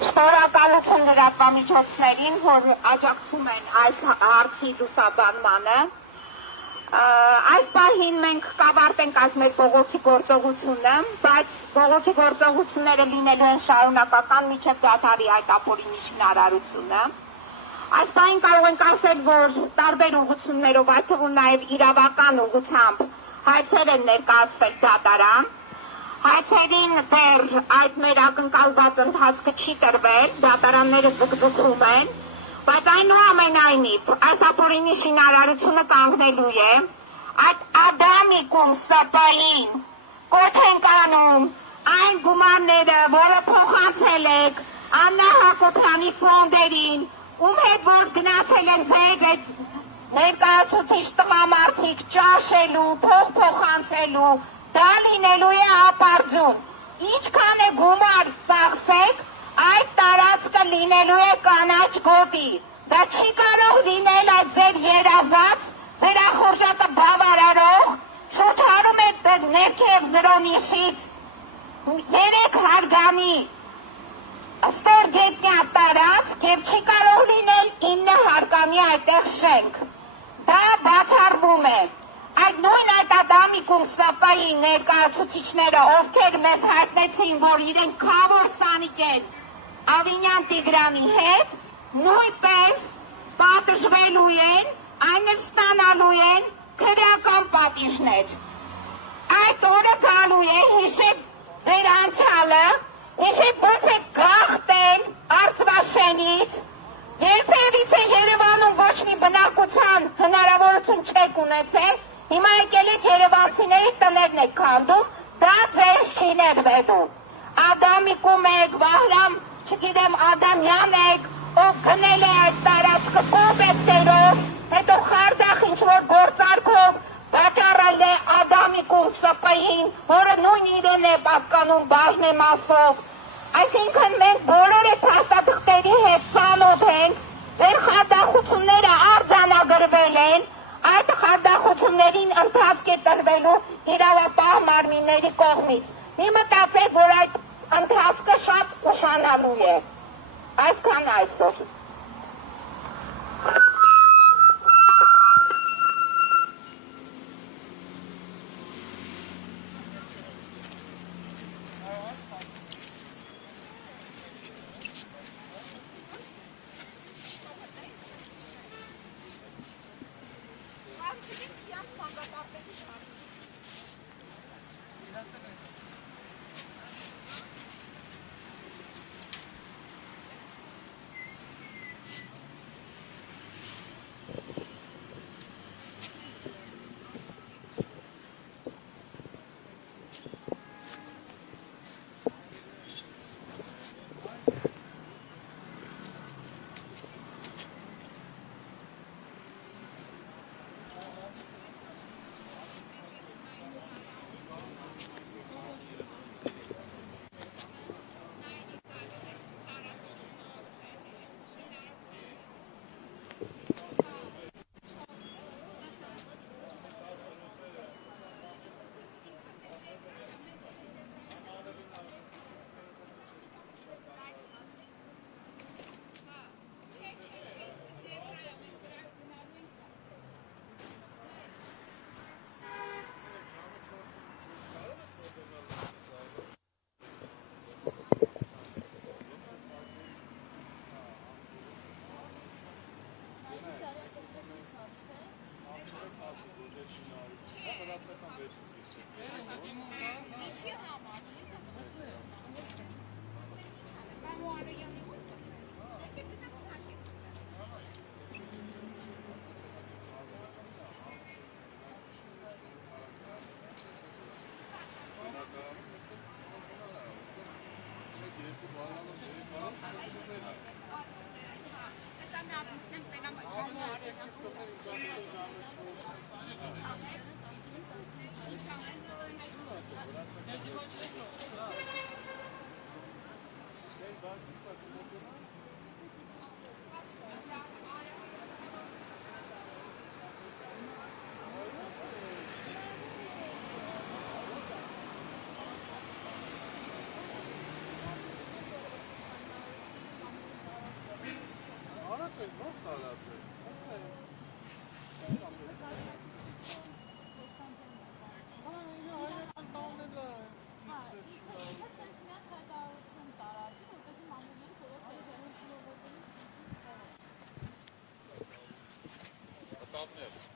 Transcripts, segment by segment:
Շնորհակալություն լրատվամիջոցներին, որ աջակցում են այս հարցի լուսաբանմանը։ Այս պահին մենք կավարտենք այս մեր բողոքի գործողությունը, բայց բողոքի գործողությունները լինելու են շարունակական մինչև դադարի այդ ապօրինի շինարարությունը։ Այս պահին կարող ենք ասել, որ տարբեր ուղղություններով, այդ թվում նաև իրավական ուղղությամբ հայցեր են ներկայացվել դատարան։ Հայցերին դեռ այդ մեր ակնկալված ընթացքը չի տրվել, դատարանները ձգձգում են, բայց այնուամենայնիվ այս ապօրինի շինարարությունը կանգնելու է, այդ Ադամիկում ՍՊ-ին կոչ ենք անում այն գումարները, որը փոխանցել եք Աննա Հակոբյանի ֆոնդերին, ում հետ որ գնացել են ձեր ներկայացուցիչ տղամարդիկ ճաշելու, փոխանցելու, դա լինելու է ապարդյուն։ Ինչքան է գումար ծախսեք, այդ տարածքը լինելու է կանաչ գոտի։ Դա չի կարող լինել այդ ձեր երազած, ձեր ախորժակը բավարարող, շուրջարում է ներքև զրոնիշից 3 հարգանի ստորգետնյա տարածք և չի կարող լինել 9 հարգանի այդտեղ շենք։ Դա բացառվում է։ Այդ նույն այդ Ադամիկում ՍՊ-ի ներկայացուցիչները, ովքեր մեզ հայտնեցին, որ իրենք քավոր սանիկ են Ավինյան Տիգրանի հետ, նույնպես պատժվելու են, այն էլ ստանալու են քրեական պատիժներ։ Այդ օրը գալու է, հիշեք ձեր անցյալը, հիշեք ոնց է գաղթել Արցվաշենից, երբևիցե Երևանում ոչ մի բնակության հնարավորություն չեք ունեցել, հիմա եկել եք երևանցիների տներն եք քանդում, դա ձեզ չի ներվելու։ Ադամիկում եք, Վահրամ, չգիտեմ, Ադամյան եք, ով գնել է այդ տարածքը կոպեկտերով, հետո խարդախ ինչ-որ գործարքով վաճառել է Ադամիկում ՍՊ-ին, որը նույն իրեն է պատկանում բազմեմասով։ Այսինքն մենք բոլոր այդ փաստաթղթերի հետ ծանոթ ենք, ձեր խարդախությունները արձանագրվել են, այդ խարդախություններին ընթացք է տրվելու իրավապահ մարմինների կողմից։ Մի մտածեք, որ այդ ընթացքը շատ ուշանալու է։ Այսքան այսօր։ ո՞նց տարած է։ Հա, ինքը հայրական տանն է։ Հա, ինքը միան հայտարարություն տարածի, որպեսզի մամուլները բոլոր Կտավներս։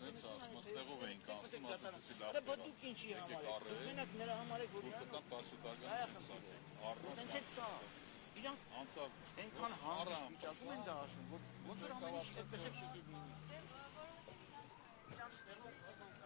Սենց ասում, ստեղով էինք անցնում, ասացեցի լավ եկեք առել, որ կտան 10 տական սենսակ, Իրանք անցավ այնքան հանգիստ վիճակում են դա ասում, որ ոնց որ ամեն ինչ այդպես է։ Իրանք ստեղով